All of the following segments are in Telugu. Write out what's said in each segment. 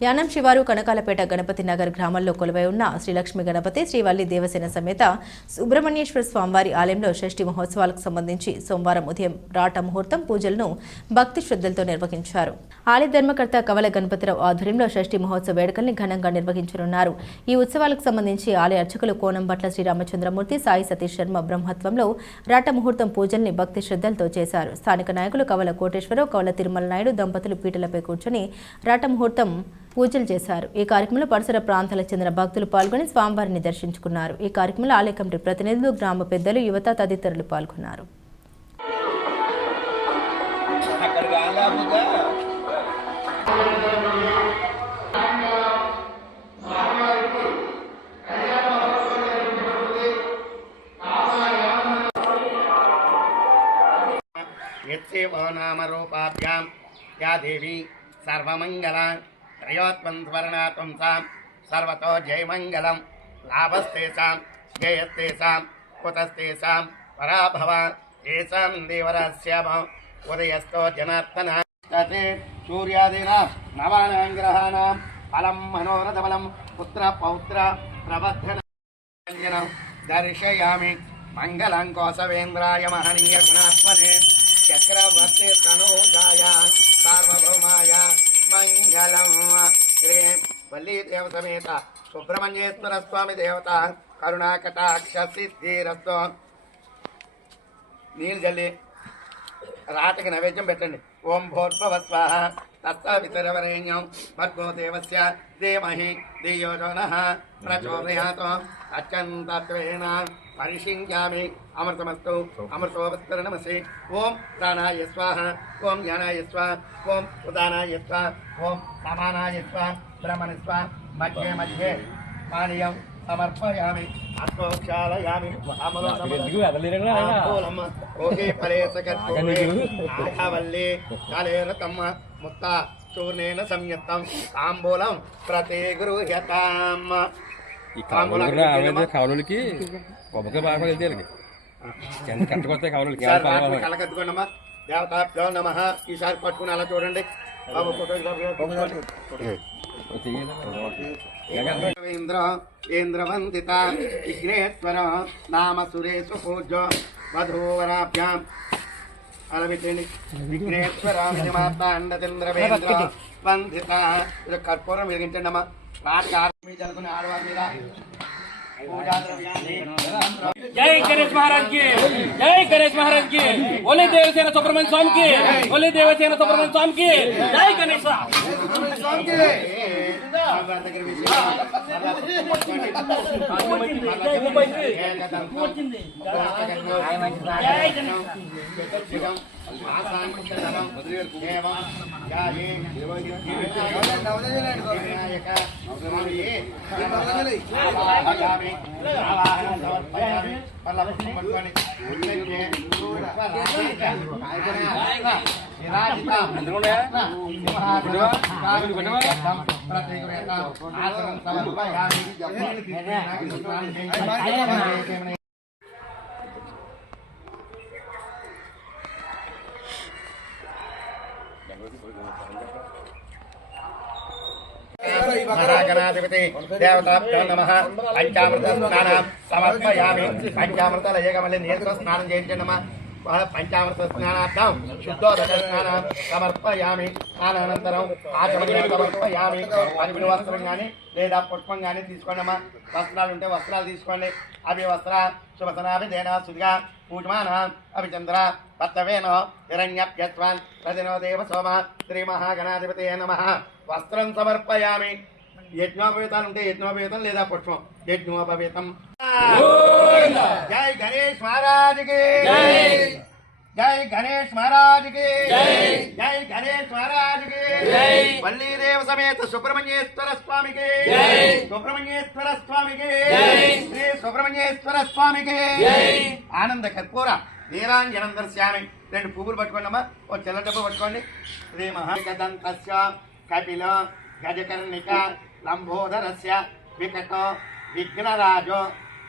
యానం శివారు కనకాలపేట గణపతి నగర్ గ్రామంలో కొలువై ఉన్న శ్రీలక్ష్మి గణపతి శ్రీవల్లి దేవసేన సమేత సుబ్రహ్మణ్యేశ్వర స్వామివారి ఆలయంలో షష్ఠి మహోత్సవాలకు సంబంధించి సోమవారం ఉదయం రాట ముహూర్తం పూజలను భక్తి శ్రద్ధలతో నిర్వహించారు. ఆలయ ధర్మకర్త కవల గణపతిరావు ఆధ్వర్యంలో షష్ఠి మహోత్సవ వేడుకల్ని ఘనంగా నిర్వహించనున్నారు. ఈ ఉత్సవాలకు సంబంధించి ఆలయ అర్చకులు కోనంబట్ల శ్రీరామచంద్రమూర్తి సాయి సతీష్ శర్మ బ్రహ్మత్వంలో రాట ముహూర్తం పూజల్ని భక్తి శ్రద్ధలతో చేశారు. స్థానిక నాయకులు కవల కోటేశ్వరరావు కవల తిరుమల నాయుడు దంపతులు పీటలపై కూర్చొని రాట ముహూర్తం పూజలు చేశారు. ఈ కార్యక్రమంలో పరిసర ప్రాంతాలకు చెందిన భక్తులు పాల్గొని స్వామివారిని దర్శించుకున్నారు. ఈ కార్యక్రమంలో ఆలయ కమిటీ ప్రతినిధులు గ్రామ పెద్దలు యువత తదితరులు పాల్గొన్నారు. నామ రూపాభ్యాం. యా దేవి సర్వమంగళ. త్రయోత్వం స్వర్ణాత్వం సాం సర్వతో జయమంగళం లాభస్తేషాం జయస్తేషాం కుతస్తేషాం పరాభవ ఏషాం దేవరాస్యామ ఉదయస్తో జనార్దన తతే సూర్యాదీనా నవానాం గ్రహాణాం ఫలం మనోరథబలం పుత్ర పౌత్ర ప్రబద్ధన దర్శయామి మంగళం కోసవేంద్రాయ మహనీయ గుణాత్మనే చక్రవర్తి తనూజాయ సార్వభౌమాయ మంగళం శ్రీ వల్లీ దేవ సమేత సుబ్రహ్మణ్యేశ్వర స్వామి దేవత కరుణాకటాక్ష సిద్ధిరస్తో నీళ్ళు జల్లి. రాటకి నైవేద్యం పెట్టండి. ఓం భోర్భవ స్వాహ తత్సవితరవరేణ్యం భర్గో దేవస్య ధీమహి ధియో నః ప్రచోదయాత్ అత్యంతత్వేన పరిశించామి అమృతమస్తు అమృతోపస్తరణమసి ఓం ప్రాణాయ స్వాహ ఓం జ్ఞానాయ స్వాహ ఓం ఉదానాయ స్వాహ ఓం సమానాయ స్వాహ బ్రహ్మణ స్వాహ మధ్యే మధ్యే పానీయం సమర్పయామి. అశ్వక్షాలయామి ఓకే పరేసకర్పూరే. ఆహవల్లి కాలేరతమ్మ ముత్త చూర్ణేన సంయుక్తం తాంబూలం ప్రతిగృహ్యతాం ఈ కావులు ఆమె కావులకి కొబ్బరికాయ బాగా వెళ్తే ఎంత కట్టకొస్తాయి కావులకి కలకత్తుకోండమ్మా దేవతాభ్యో నమ. ఈసారి పట్టుకుని అలా చూడండి. బాబు ఇంద్ర ఇంద్రవందిత విఘ్నేశ్వర నామ సురేశు పూజ్య వధూవరాభ్యాం. వందిత. కర్పూరం వెలిగించండి అమ్మా రాటికి ఆరు మీద ఆడవారి మీద పూజా ద్రవ్యాన్ని జై గణేష్ మహారాజ్కి జై గణేష్ మహారాజ్కి ఓలే దేవసేన సుబ్రహ్మణ్య స్వామి కి ఓలే దేవసేన సుబ్రహ్మణ్య స్వామి కి జై గణేష్ ప్రతి మహాగణాధిపతి దేవతాభ్యో నమ. పంచామృత స్నానం సమర్పయామి. పంచామృతాల ఏకమల్లి నేత్ర స్నానం చేయించండి అమ్మా. పంచామృత స్నానార్థం శుద్ధోదక స్నానం సమర్పయామి. స్నానానంతరం ఆచమనం సమర్పయామి. పనిపిడి వస్త్రం కానీ లేదా పుష్పం కానీ తీసుకోండి అమ్మా. వస్త్రాలు ఉంటే వస్త్రాలు తీసుకోండి. అవి వస్త్ర శుభసనాభిధేన శుద్ధిగా పూజమాన అభిచంద్ర పత్తవేన హిరణ్యప్యస్వాన్ ప్రతినో దేవ సోమ శ్రీ మహాగణాధిపతి నమ. వస్త్రం సమర్పయామి. యజ్ఞోపవేతాలు ఉంటే యజ్ఞోపవేతం లేదా పుష్పం. యజ్ఞోపవేతం. జై గణేష్ మహారాజ్కి జై గణేష్ మహారాజ్కి జై గణేష్ మహారాజ్కి వల్లీదేవ సమేత సుబ్రహ్మణ్యేశ్వర స్వామికి. సుబ్రహ్మణ్యేశ్వర స్వామికి. శ్రీ సుబ్రహ్మణ్యేశ్వర స్వామికి. ఆనంద కర్పూర నీరాంజనం దర్శ్యామి. రెండు పువ్వులు పట్టుకోండి అమ్మా. ఓ తెల్ల డబ్బు పట్టుకోండి. శ్రీ మహాదంతస్య కపిల గజకర్ణిక లంబోదరస్య వికట విఘ్నరాజో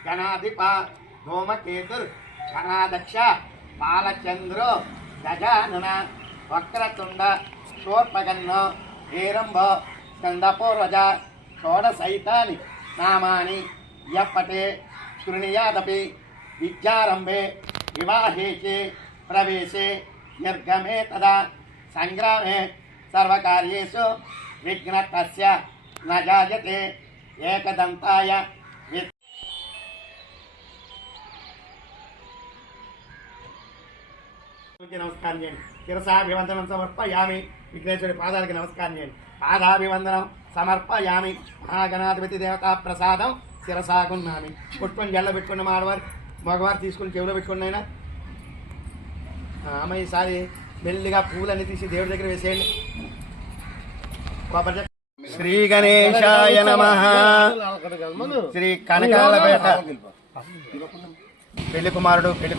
గణాధిప ధూమకేతుర్ ఘనాదక్ష బాలచంద్ర గజానున వక్రతుండ శోర్పగన్న వీరంభో స్కందపూర్వజ షోడశైతాని నామాని ఎప్పటే శృణుయాదపి విద్యారంభే వివాహే చే ప్రవేశే నిర్గమే తదా సంగ్రామే సర్వకార్యేషు విఘ్నతస్య న జాయతే ఏకదంతాయ పూజకి నమస్కారం చేయండి. శిరసాభివందనం సమర్పయామి. విఘ్నేశ్వరి పాదాలకి నమస్కారం చేయండి. పాదాభివందనం సమర్పయామి. మహాగణాధిపతి దేవతా ప్రసాదం శిరసాగున్నామి. పుష్పం జల్ల పెట్టుకున్న మాడవారు. మగవారు తీసుకుని చెవిలో పెట్టుకున్న ఆయన ఆమె ఈసారి మెల్లిగా పూలన్నీ తీసి దేవుడి దగ్గర వేసేయండి. కొబ్బరి. శ్రీ గణేశాయ నమ. శ్రీ కనకాలపేట పెళ్ళి కుమారుడు పెళ్ళి